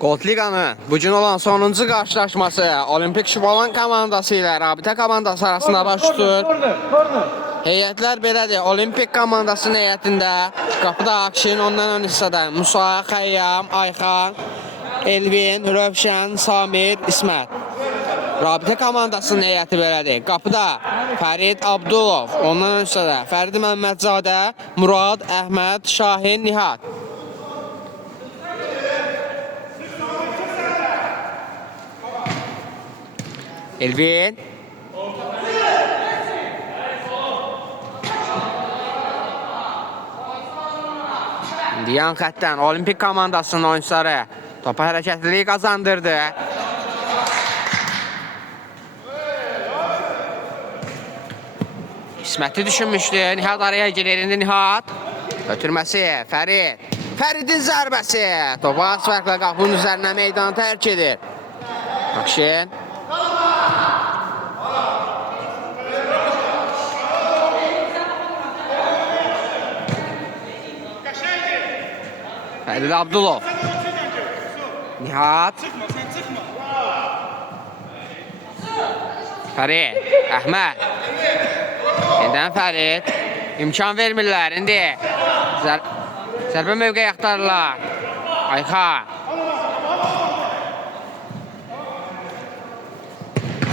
Gold Liqanın bugün olan sonuncu qarşılaşması Olimpik Şibolan komandası ilə Rabitə komandası arasında baş tutur. Heyətlər belədir. Olimpik komandasının heyətində qapıda Akşin, ondan ön hissədə Musa, Xəyyam, Ayxan, Elvin, Rövşən, Samir, İsmət. Rabitə komandasının heyəti belədir. Qapıda Fərid Abdulov, ondan ön hissədə Fərid Məmmədzadə, Murad, Əhməd, Şahin, Nihat. Elvin. Yan xəttdən Olimpik komandasının oyuncuları topa hərəkətliliyi qazandırdı. İsməti düşünmüşdü. Nihat araya girir. Nihat. Ötürməsi. Fərid. Fəridin zərbəsi. Topu az fərqlə qapının üzərinə meydanı tərk edir. Akşin. Fərid Abdulov. Nihat. Fərid. Əhməd. Yeniden Fərid. İmkan vermirlər. İndi zərbə mövqeyi axtarırlar. Ayxan.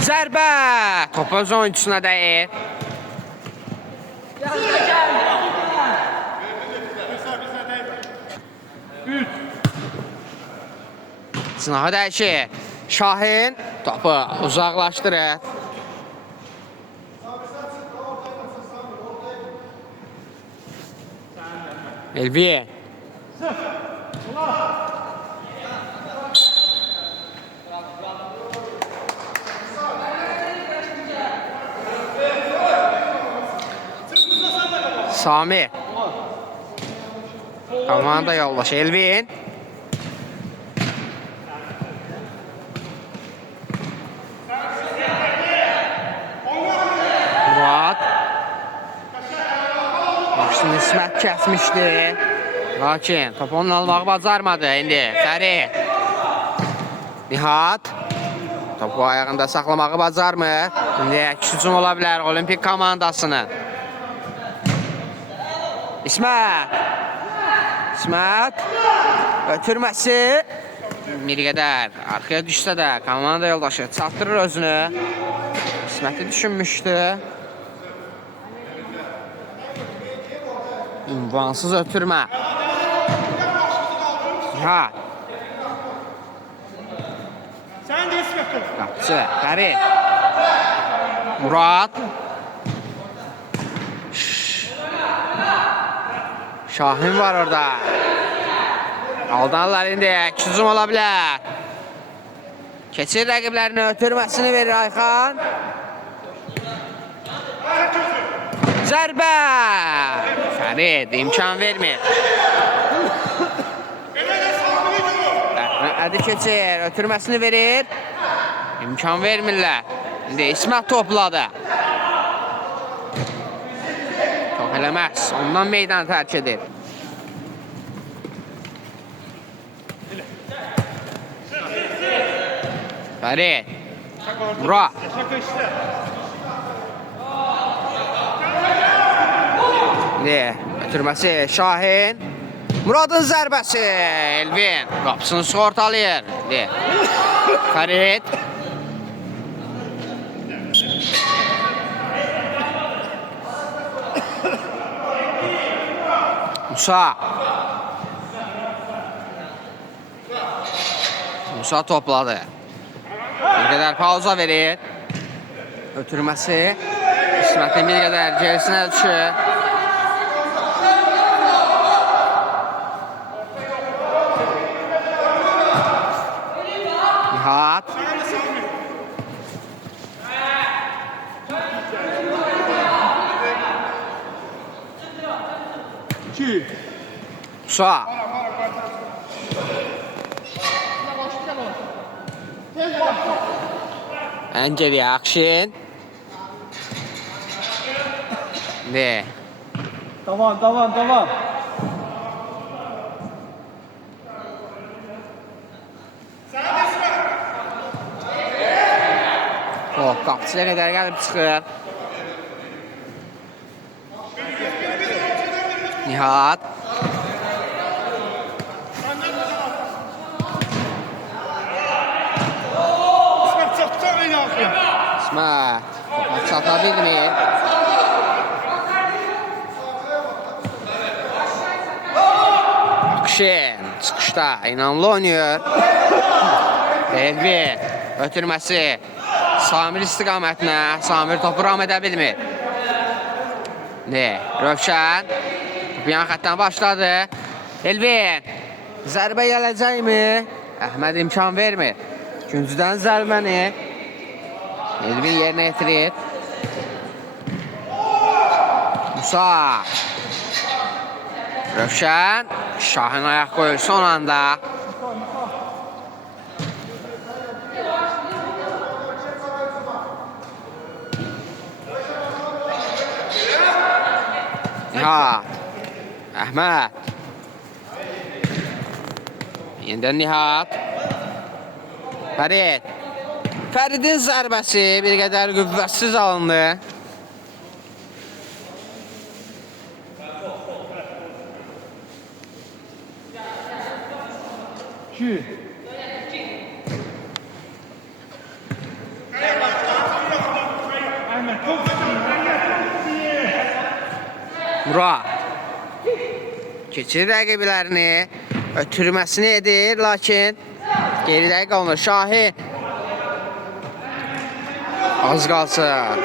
Zərbə. Topu öz oyuncusuna dəyir. Sınavı dəyişir. Şahin topu uzaqlaşdırır. Elvin. Sami. Komanda yollaş. Elvin. Murat. Başını İsmət kəsmişdi. Lakin topu onun almağı bacarmadı. İndi Fərid. Nihat. Topu ayağında saxlamağı bacarmır. İndi hücum ola bilər Olimpik komandasının. İsmət. İsmət. Ötürməsi. Bir qədər arxaya düşsə də komanda yoldaşı çatdırır özünü. İsməti düşünmüşdü. Ünvansız ötürmə. Nihat. Sən də İsmət ol. Qapıcı. Fərid. Murad. Şahin var orada. Aldanlar indi. Hücum ola bilər. Keçir rəqiblərini, ötürməsini verir Ayxan. Zərbə. Fərid imkan vermir. Ədi keçir, ötürməsini verir. İmkan vermirlər. İndi İsmət topladı. Top eləməz. Ondan meydanı tərk edir. Fərid. Murat. Ötürməsi Şahin. Muradın zərbəsi. Elvin. Qapısını sığortalayır. Fərid. Musa. Musa topladı. Bir qədər pauza verir. Ötürməsi. İsmətin bir qədər gerisinə düşür. Nihat. Musa. Ən geriyə Akşin. Ne? Tamam, tamam, tamam. Top qapçıya qədər gəlib çıxır. Nihat. İsmet çatacak en altına. İsmet. Topa çata bilmir. Akşin. Çıxışda inanlı oynuyor. Elvin. Ötürməsi. Samir istiqamətinə. Samir topu ram edə bilmir. Rövşən. Top yan xətdən başladı. Elvin. Zərbə gələcəkmi? Əhməd imkan vermir. Güncüdən zərbəni. Elvin yerinə yetirir. Musa. Rövşən. Şahin ayaq qoyur son anda. Nihat. Əhməd. Yenidən Nihat. Fərid. Fəridin zərbəsi bir qədər qüvvətsiz alındı. Murat. Keçir rəqiblərini. Ötürməsini edir, lakin geridə qalır. Şahin. Az qalsın.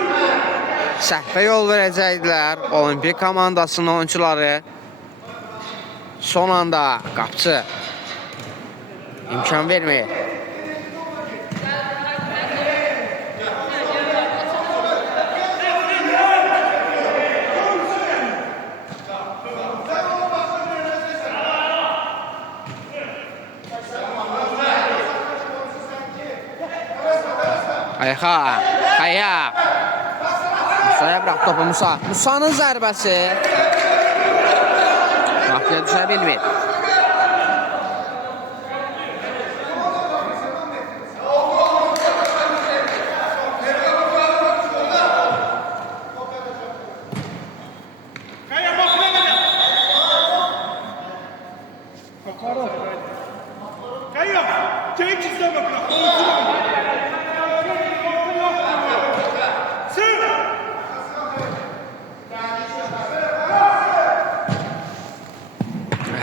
Səhvə yol verəcəkdilər Olimpik komandasının oyuncuları. Son anda qapçı imkan vermir. Ayxa, Xayyab. Musa'ya bırak topu Musa. Musa'nın zərbəsi. Qapıya düşə bilmir.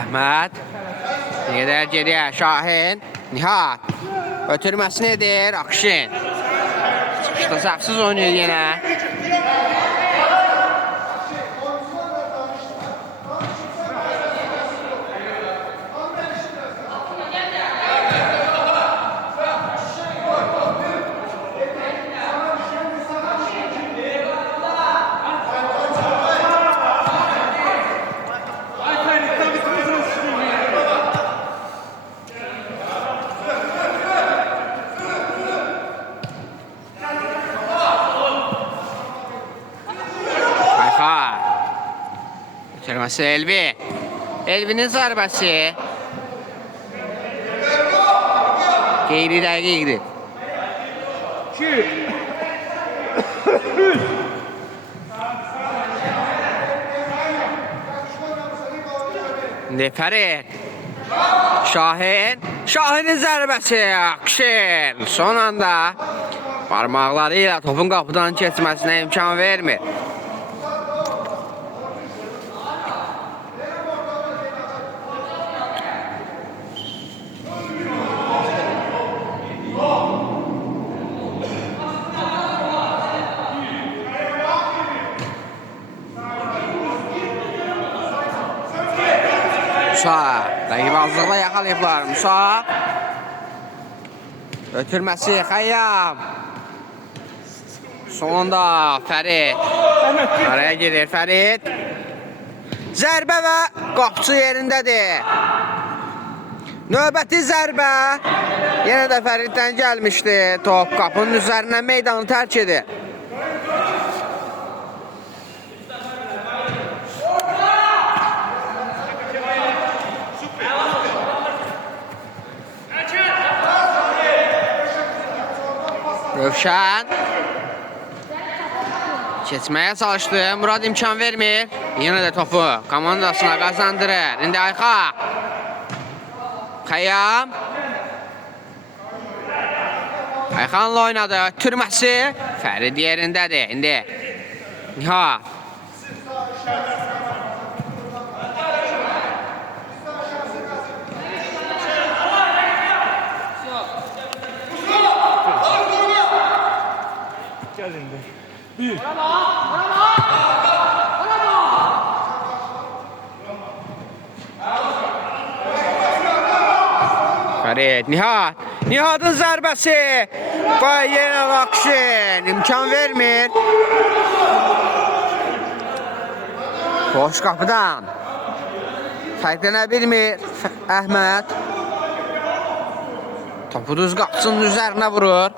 Əhməd. Gedər geriyə Şahin. Nihat. Ötürməsini edir Akşin. Çıxışda səhvsiz oynuyor yenə. Ötürməsi Elvi. Elvinin zərbəsi. Qeyri dəqiqdir. Fərid. Şahin. Şahinin zərbəsi. Akşin. Son anda parmaqları ilə topun qapıdan keçməsinə imkan vermir. Musa. Rəqibazlıqla yaxalayıblar. Musa. Ötürməsi Xayyab. Sonunda Fərid. Araya gedir Fərid. Zərbə və qapçı yerindədir. Növbəti zərbə yenə də Fəriddən gəlmişdi. Top qapının üzərindən meydanı tərk edir. Rövşən. Keçməyə çalışdı. Murad imkan vermir. Yenə də topu komandasına qazandırır. İndi Ayxa. Xəyyam. Ayxanla oynadı. Türməsi. Fərid yerindədir. İndi Nihat. Gel indi. Bir. Fərid, Nihat. Nihatın zərbəsi. Və yenə Rakşin. İmkan vermir. Boş qapıdan. Fərqlənə bilmir Əhməd. Topu düz qapısının üzərinə vurur.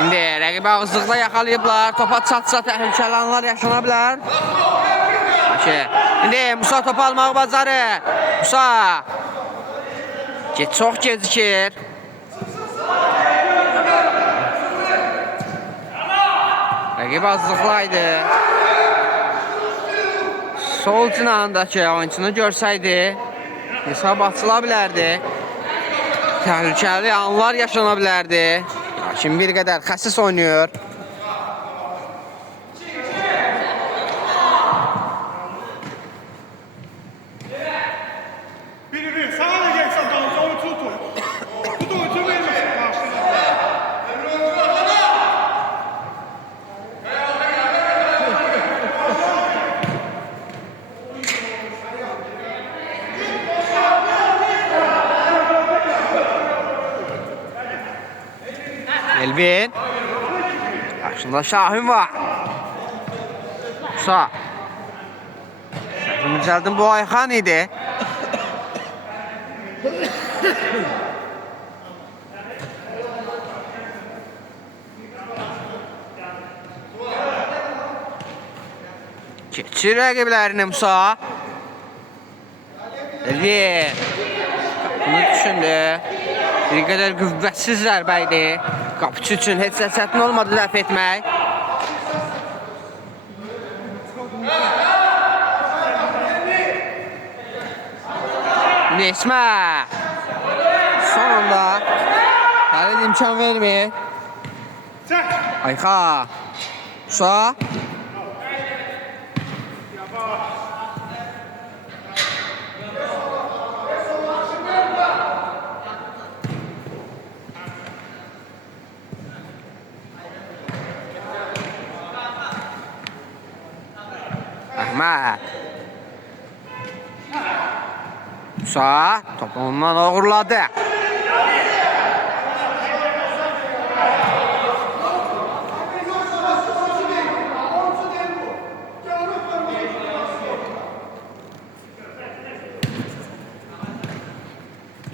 İndi rəqib ağızlıqla yaxalayıblar. Topa çatsa təhlükəli anlar yaşana bilər. İndi Musa topu almağı bacarır. Musa. Çox gecikir. Rəqib azlıqlaydı. Sol cinahındakı oyunçunu görsəydi hesab açıla bilərdi. Təhlükəli anlar yaşana bilərdi. Şimdi bir qədər xəsis oynuyor. Bir. Sana da gelsen dalga onu tut. Tut onu tut verirsin. Elvin. Karşında Şahin var. Musa. Mücəldin bu Ayxan idi. Keçir rəqiblərini Musa. Elvin. Bunu düşündü. Bir qədər qüvvətsiz zərbə idi. Qapıçı üçün heç də çətin olmadı dəf etmək. Nesmə. Son anda Fərid imkan vermir. Ayxa. Musa. Əhməd. Musa topu ondan uğurladı.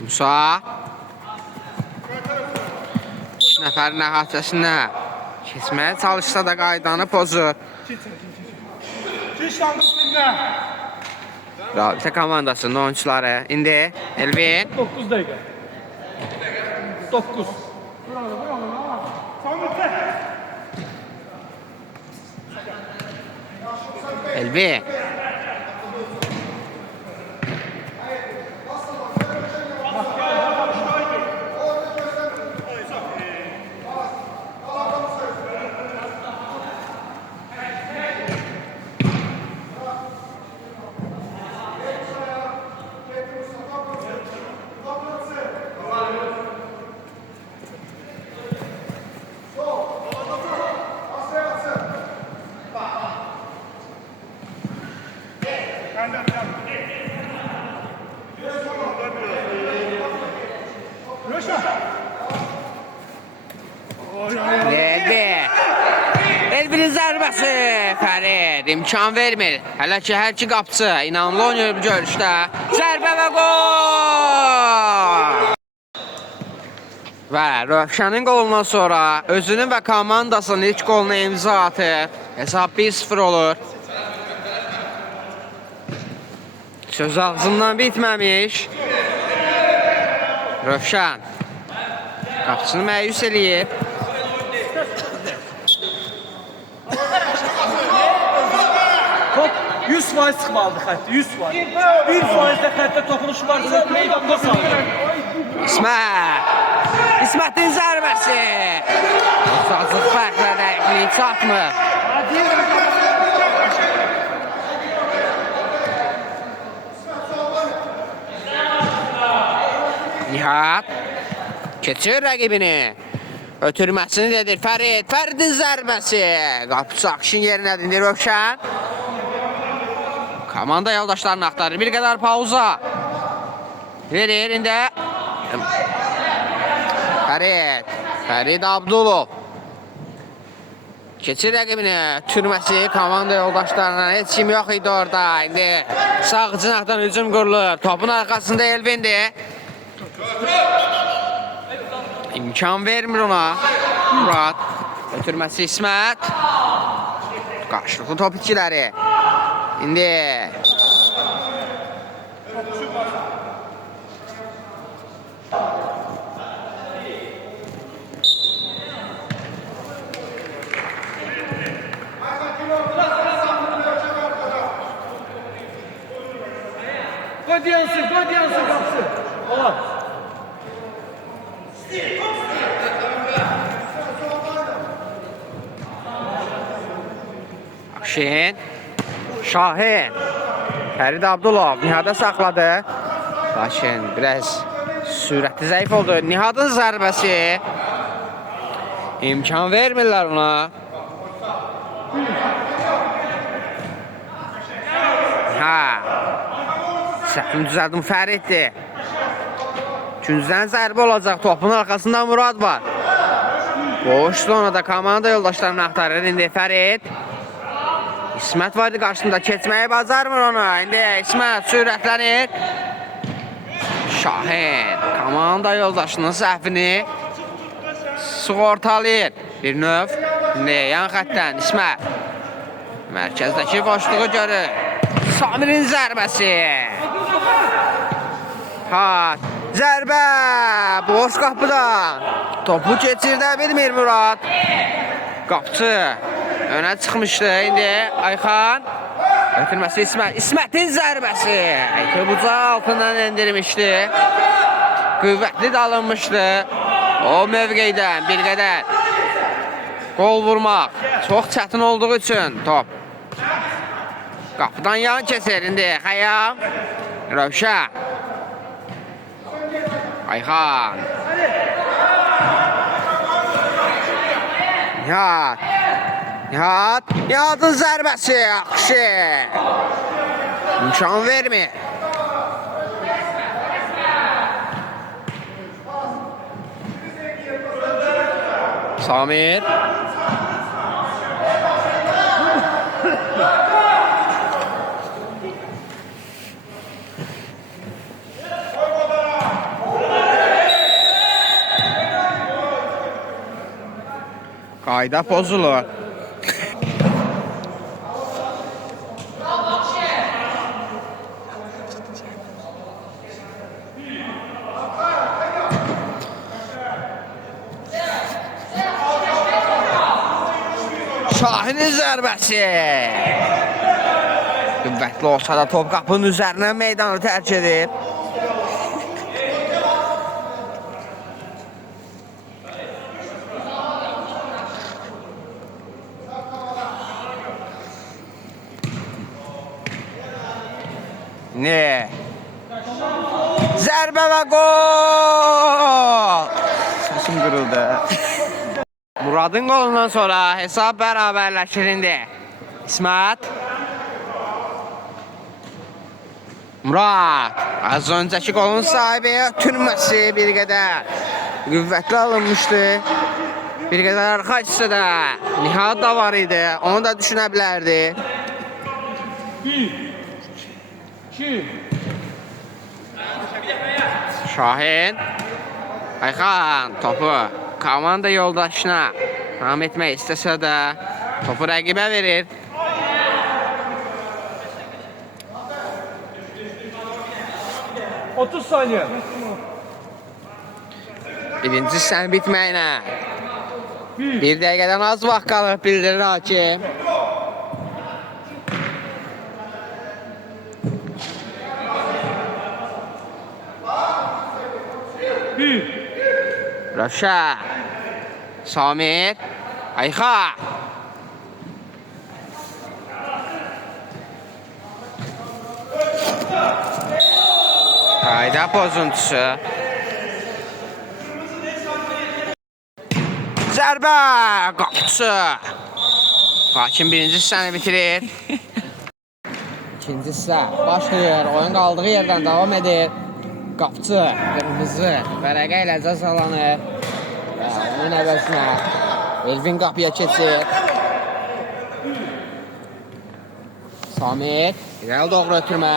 Musa 3 nəfərin əhatəsinə keçməyə çalışsa da qaydanı pozur. Rabitə komandasının oyuncuları indi Elvin. 9 dəqiqə. 9. Elvin. Elvin'in zərbəsi Fərid imkan vermir. Hələ ki hər iki qapçı inanlı oynuyor bu görüşdə. Zərbə və gol! Və Rövşənin qolundan sonra özünün və komandasının ilk qoluna imza atır. Hesab 1-0 olur. Söz ağzından bitməmiş. Rövşən qapısını məyus eləyib. Top 100% çıxmalıdır xəttə, 100%. 1% də xəttə toxunuşu varsa, meydanda salır. İsmətin zərbəsi. Sazlıq fərqlə dəqiqliyi çatmır. Nihat keçir rəqibini. Ötürməsini dedir Fərid. Fəridin zərbəsi. Qapısı Akşin yerinə dindir Rövşən. Komanda yoldaşlarını axtarır. Bir qədər pauza. Verir indi. Fərid Abdulov. Keçir rəqibini. Türməsi komanda yoldaşlarına. Heç kim yox idi orada. İndi sağ cinahdan hücum qurulur. Topun arxasında Elvindir. İmkan vermir ona. Murad. Ötürməsi İsmət. Qarşılıqlı top ikiləri. İndi. Qoy diyansın qapısı. Olar. Akşin. Şahin. Fərid Abdulov Nihada saxladı. Lakin biraz sürəti zəif oldu. Nihadın zərbəsi. İmkan vermirlər ona. Səhvini düzəldim Fəriddir. Güncdən zərbə olacaq. Topun arxasında Murad var. Boş zonada komanda yoldaşlarını axtarır. İndi Fərid. İsmət vardı qarşısında. Keçməyi bacarmır ona. İndi İsmət sürətlənir. Şahin. Komanda yoldaşının səhvini sığortalayır. Bir növ. İndi yan xətdən İsmət. Mərkəzdəki boşluğu görür. Samirin zərbəsi. Zərbə. Boş qapıdan. Topu keçirdə bilmir Murad. Qapçı önə çıxmışdı. İndi Ayxan. Ötürməsi İsmət. İsmətin zərbəsi. Aytı altından endirmişdi. Qüvvətli dalınmışdı. O mövqeydən bir qədər qol vurmaq çox çətin olduğu üçün top qapıdan yan keçir. İndi Xəyam. Rövşən. Ayxan. Nihatın zərbəsi. Akşin. İmkan vermir. Samir. Qayda pozulur. Şahinin zərbəsi. Qüvvətli olsa da top qapının üzərindən meydanı tərk edib. Ne? Zərbə və gol! Səsim qırıldı. Muradın qolundan sonra hesab bərabərləşir indi. İsmət. Murad. Az öncəki qolun sahibi ötürməsi bir qədər qüvvətli alınmışdı. Bir qədər arxa hissədə Nihat da var idi. Onu da düşünə bilərdi. Şahin. Ayxan topu komanda yoldaşına devam etmək istəsə də topu rəqibə verir. 30 saniye. Birinci hissənin bitməyinə 1 dəqiqədən az vaxt qalır, bildirir hakim. Rövşən, Samir, Ayxa. Qayda pozuntusu. Zərbə, qapçı. Hakim birinci hissəni bitirir. İkinci hissə başlayır, oyun qaldığı yerdən davam edir. Qapçı, qırmızı, vərəqə ilə cəzalanır. Və onun əvəzinə Elvin qapıya keçir. Samir, irəli doğru ötürmə.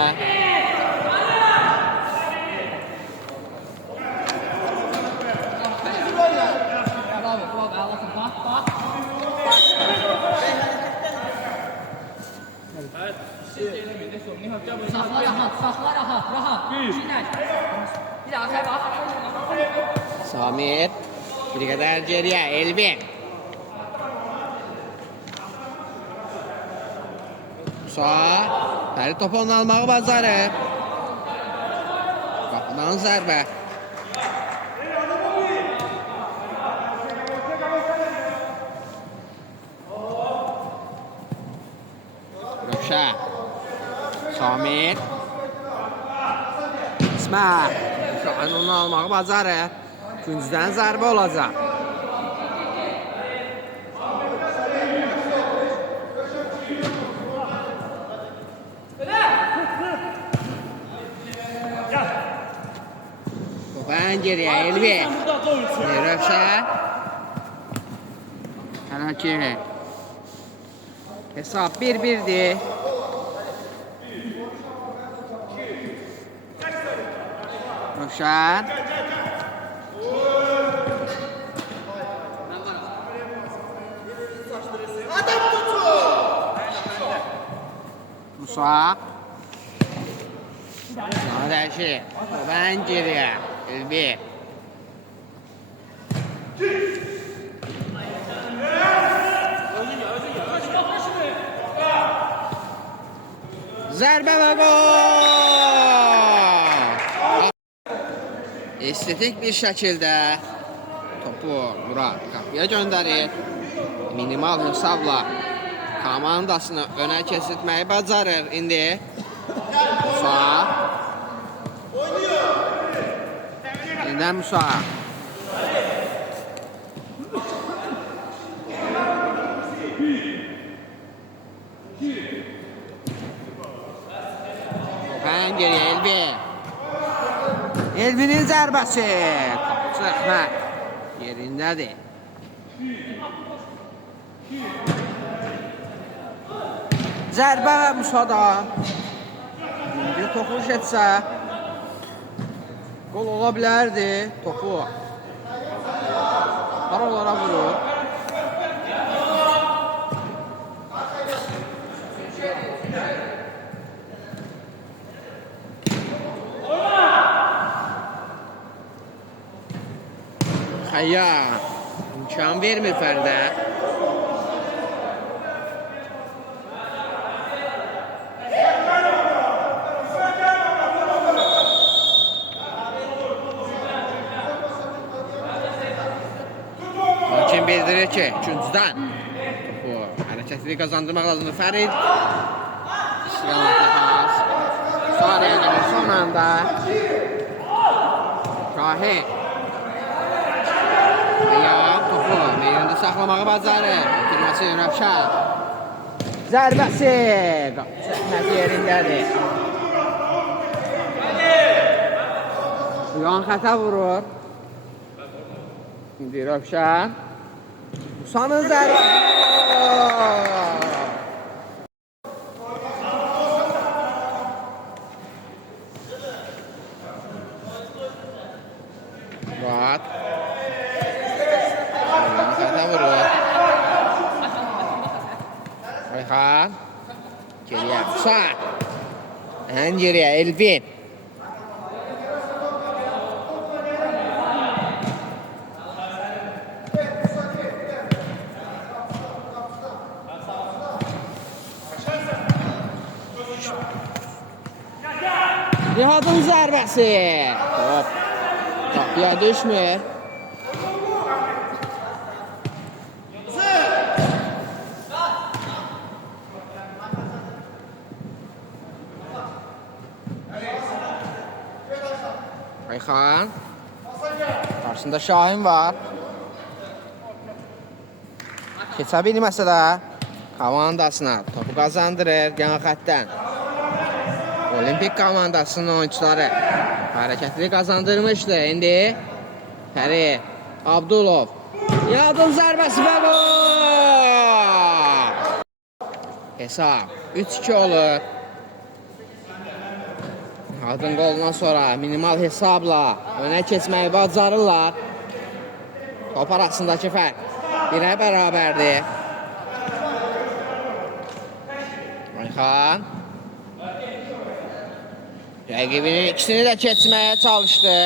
Saxla rahat, saxla rahat, rahat. Bir daha bax. Samir, bir qədər geriyə, Elvin. Musa, Fərid topu onu almağı bacarır. Qapıdan zərbə. Rövşən, Samir, İsmail. Rövşən onu almağı bacarır. Küncdən zərbə olacaq. Topan geriyə, Elvin. Rövşən. Hələ ki. Hesab 1-1'dir. Rövşən. Musa. Dəyişir. Ben geriyə. Elvin. Zərbə və gol! Estetik bir şəkildə topu Murad qapıya göndərir. Minimal hesabla komandasını önə keçirtməyi bacarır indi. Musa. Yeniden Musa. Ben geriye Elvin. Elvin'in zərbəsi. Kapçı Əhməd yerindədir. Zərbə və Musa'dan. Bir toxuş etsə gol ola bilərdi. Topu aralara vurur. Xəyyar imkan vermir Fərdə. Hakim bildirir ki, üçüncüdən topu hərəkətli qazandırmaq lazımdır. Fərid istiqamətlə pas. Sarıya gelir son anda. Şahin. Topu meyilində saxlamağı bacarır. Bitirməsi Rövşən. Zərbəsi. Əhməd yerindədir. Yan xətə vurur. İndi Rövşən. Musa'nın zərbəsi. Murat. Ayhan. Geriye Musa. En geriye Elvin. Nihatın zərbəsi. Top. Qapıya düşmür. Ayxan. Qarşısında Şahin var. Keçə bilməsə də komandasına topu qazandırır yan xəttdən. Olimpik komandasının oyuncuları hərəkətli qazandırmışdı. İndi Fəri Abdulov. Nihatın zərbəsi və gol! Hesab 3-2 olur. Nihatın qolundan sonra minimal hesabla önə keçməyi bacarırlar. Top arasındakı fərq 1-ə bərabərdir. Ayxan rəqibinin ikisini də keçməyə çalışdı.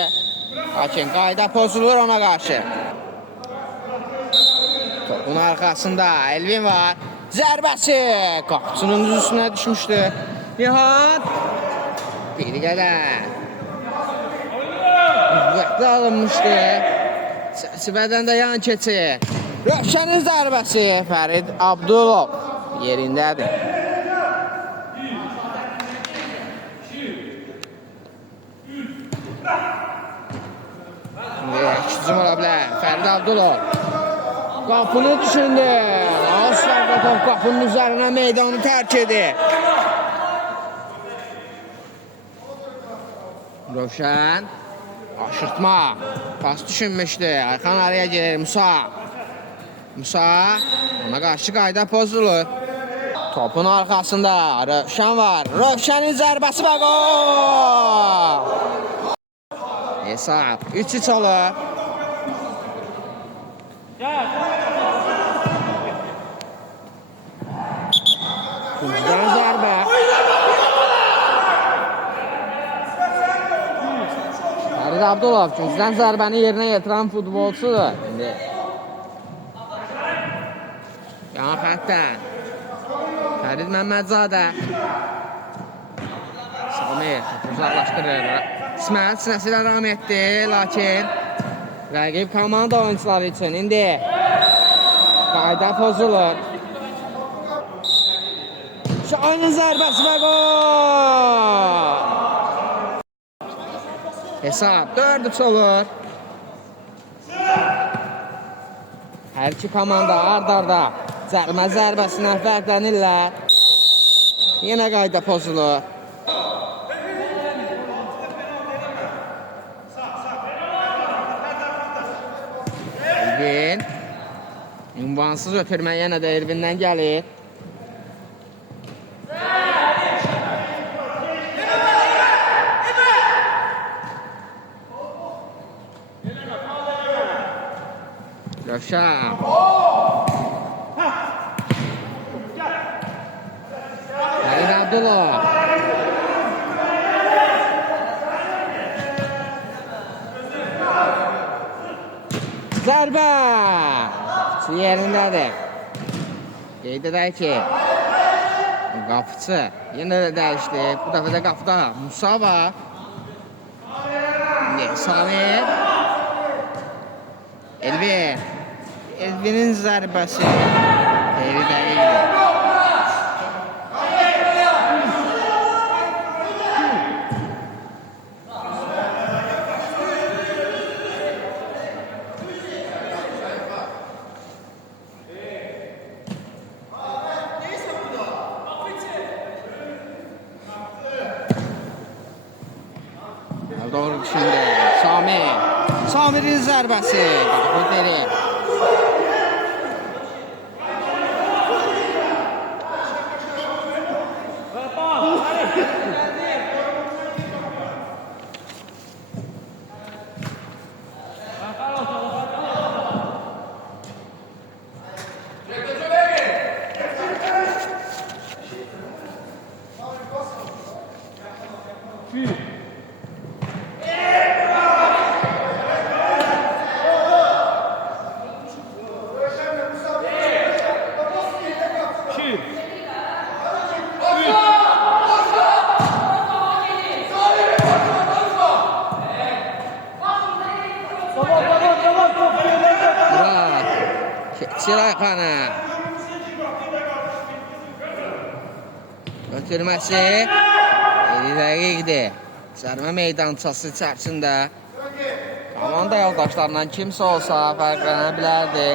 Lakin qayda pozulur ona qarşı. Topun arxasında Elvin var. Zərbəsi qapçının üstünə düşmüşdü. Nihat bir qədər qüvvətli alınmışdı. Çərçivədən də yan keçir. Rövşənin zərbəsi Fərid Abdulov yerindədir. Hücum ola bilər. Fərid Abdulov qapını düşündü. Asfalda top qapının üzərinə meydanı tərk edir. Rövşən aşırtma. Pas düşünmüşdü. Ayxan araya gelir. Musa ona qarşı qayda pozulur. Topun arxasında Rövşən var. Rövşənin zərbəsi və gol! Hesab 3-3 olur. Kuzdan zərbə. Fərid Abdulov Kuzdan zərbəni yerinə yetirən futbolçudur. İndi yan xəttdən Fərid Məmmədzadə Samir uzaqlaşdırır. İsmail sinəsi ilə ram etdi, lakin rəqib komanda oyuncuları üçün indi qayda pozulur. Şahin'in zərbəsi və gol! Hesab 4-3 olur. Hər iki komanda ard-arda cərimə zərbəsinə fərqlənirlər. Yenə qayda pozulur. Elvin ünvansız ötürmə yenə də Elvindən gəlir. Rövşən Fərid Abdulov zərbə yerindədir. Qeyd edək ki qapıçı yenə də dəyişdi. Bu dəfə də qapıda Musa var. Samir Elvin'in zərbəsi Elvi dəqiqdir. Doğru düşündü. Samir'in zərbəsi. Qapıderi. Götürməsi 50 dəqiqdir. Zərbə meydançası içərisində komanda yoldaşlarından kimsə olsa fərqlənə bilərdi.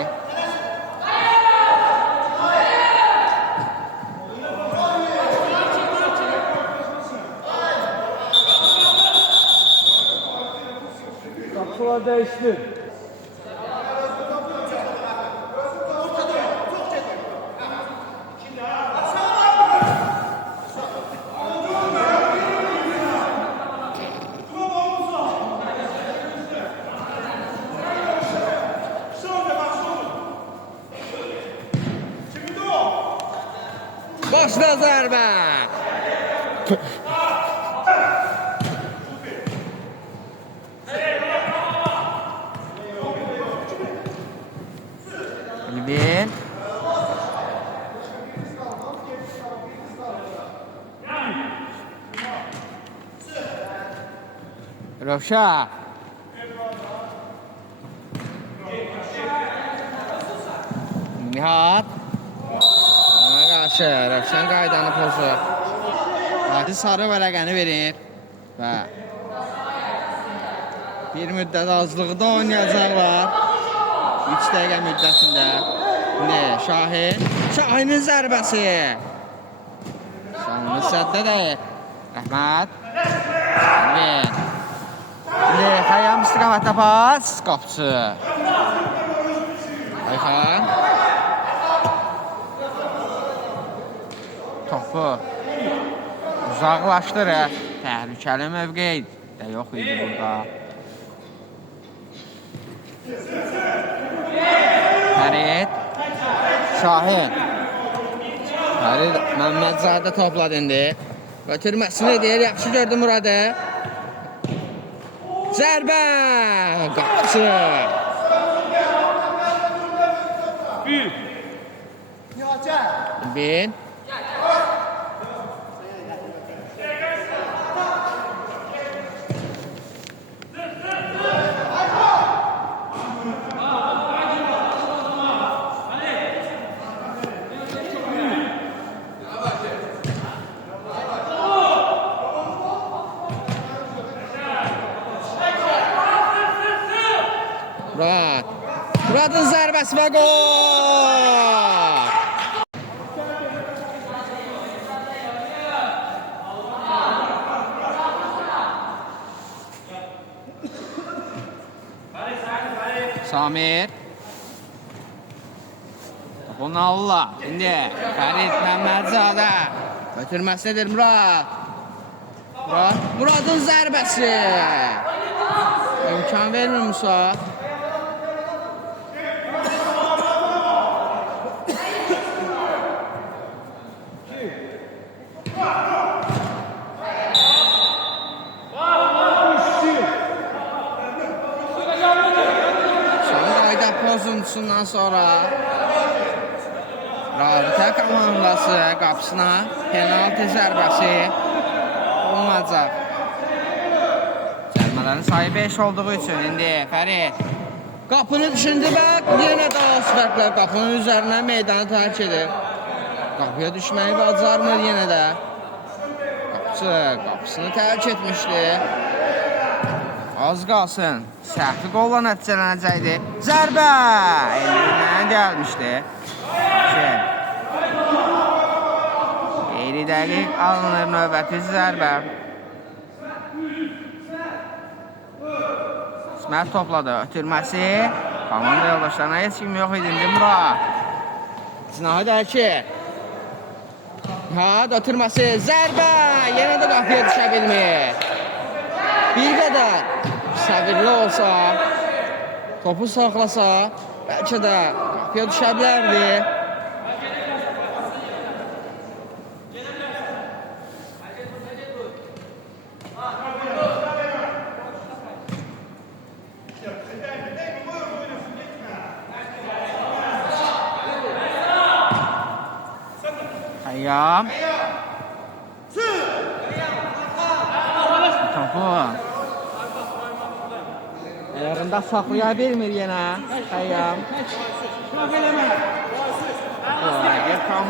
Qapılar dəyişdi. Başla zərbə. İlbin. Rövşə. Nihat. Ona qarşı Rövşən qaydanı pozur. Hadi sarı vərəqəni verir. Və bir müddət azlıqda oynayacaqlar. 3 dəqiqə müddətində. Ne? Şahin. Şahinin zərbəsi. Şahinin sədddə deyil. Rəhmət. Elvin. Xəyyam istiqamətdə pas. Qapçı. Ayxan. Topu uzaqlaşdırır. Təhlükəli mövqe də yox idi burada. Fərid. Şahin. Fərid Məmmədzadə topladı indi. Götürməsini edir. Yaxşı gördü Muradı. Zərbə! Qapçı. Bin. Murat. Murat'ın zərbəsi və gol! Samir. Onu Allah. İndi Fərid Məmmədzadə. Götürməsidir Murat. Murat'ın zərbəsi. İmkan vermir Musa. Pozuntusundan sonra Rabitə komandası qapısına penalti zərbəsi olmayacaq. Cəlmələrin sayı 5 olduğu üçün indi Fərid qapını düşündü və yenə daha sürətlə qapının üzərinə meydanı tərk edir. Qapıya düşməyi bacarmır yenə də. Qapısını tərk etmişdi. Az qalsın. Səhvi qolla nəticələnəcəkdi. Zərbə! Elvindən gəlmişdi. 50 dəqiq alınır növbəti zərbə. İsmət topladı. Ötürməsi. Komanda yoldaşlarına heç kim yox idi. İndi Murat. Cinahı dərki. Ötürməsi. Zərbə! Yenə də qapıya düşə bilmir. Bir qədər səbirli olsa, topu saxlasa, bəlkə də qapıya düşə bilərdi. Xəyyam. Topu ayağında saxlaya bilmir yenə Xəyyam.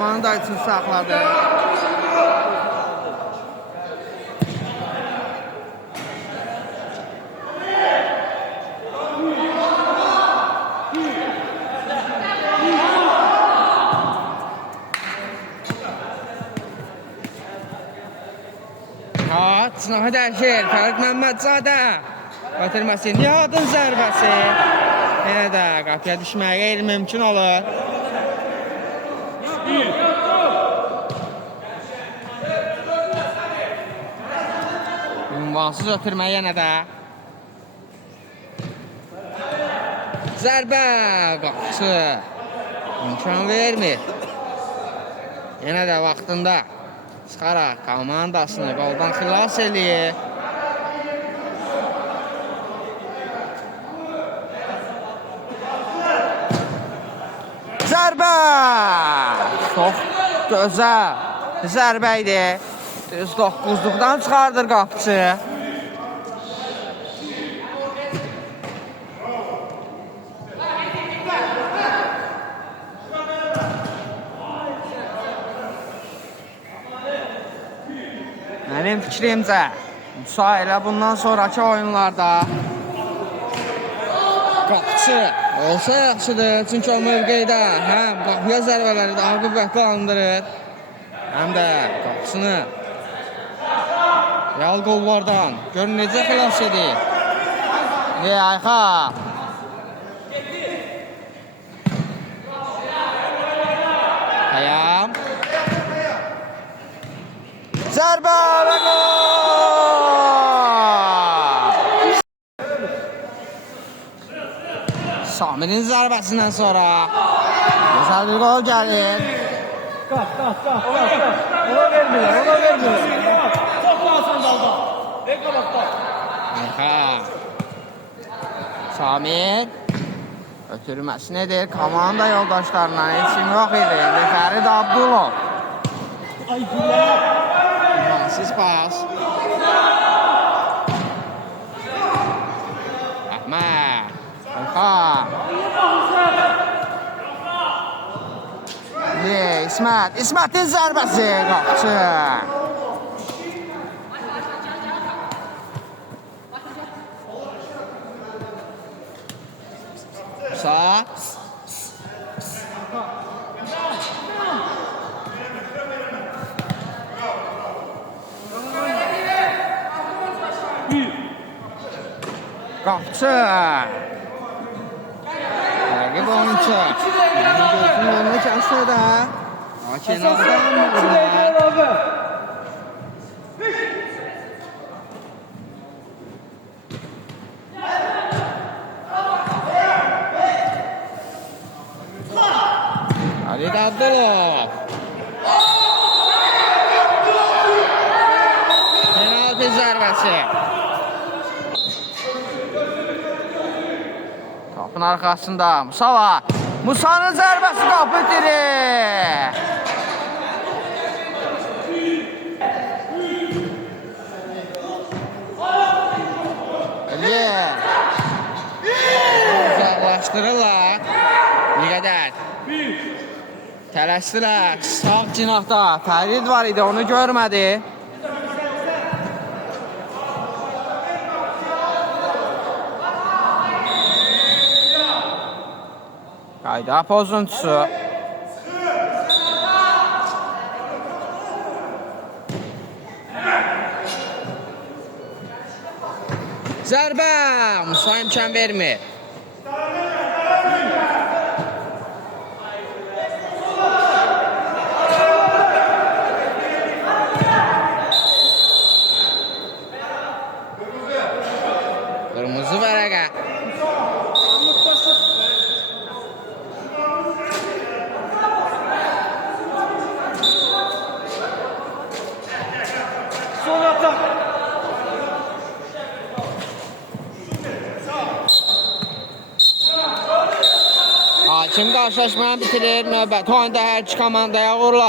komanda üçün saxladı. Sınağı dəyişir. Fərid Məmmədzadə ötürməsi. Nihadın zərbəsi. Yenə də qapıya düşməyə qeyri-mümkün olur. Ünvansız ötürmə yenə də. Zərbə qapısı. İmkan vermir. Yenə də vaxtında çıxaraq komandasını qoldan xilas eləyir. Zərbə! Çox gözəl zərbə idi. Düz 9-luqdan çıxardır qapıcı. Mənim fikrimcə Musa elə bundan sonraki oyunlarda qapıcı olsa yaxşıdır. Çünki o mövqeydə həm qapıya zərbələri daha qüvvətli alındırır, həm də qapıcını real qollardan gör necə xilas edir. Ayxa Ayam zərbə və gol! Samir'in zərbəsindən sonra gözəl bir gol gəlir. Qap. Ona vermirlər. Çok lazım dalda. Ver qabaqda. Ayxa Samir ötürməsini edir. Komanda yoldaşlarına heç kim yox idi. Fərid Abdulov. Ay gülə. Siz pas. Ahmet. Ayxa. İsmət'in zərbəsi qapıcı. Sağ. Qapıcı. Rəqib oyuncu. Gözün önünü kəssə də. Kenardan vururlar. Halid Abdulov. Penaltı zərbəsi. Kapın arxasında Musa var. Musa'nın zərbəsi qapı itirir. Uzaqlaşdırırlar. Bir qədər tələsdilər. Sağ cinahda Fərid var idi, onu görmədi. Qayda pozuntusu. Zərbə! Musa imkan vermir. Qırmızı vərəqə. Son atak. Hakim qarşılaşmanı bitirir. Növbəti oyunda hər iki komandaya uğurlar.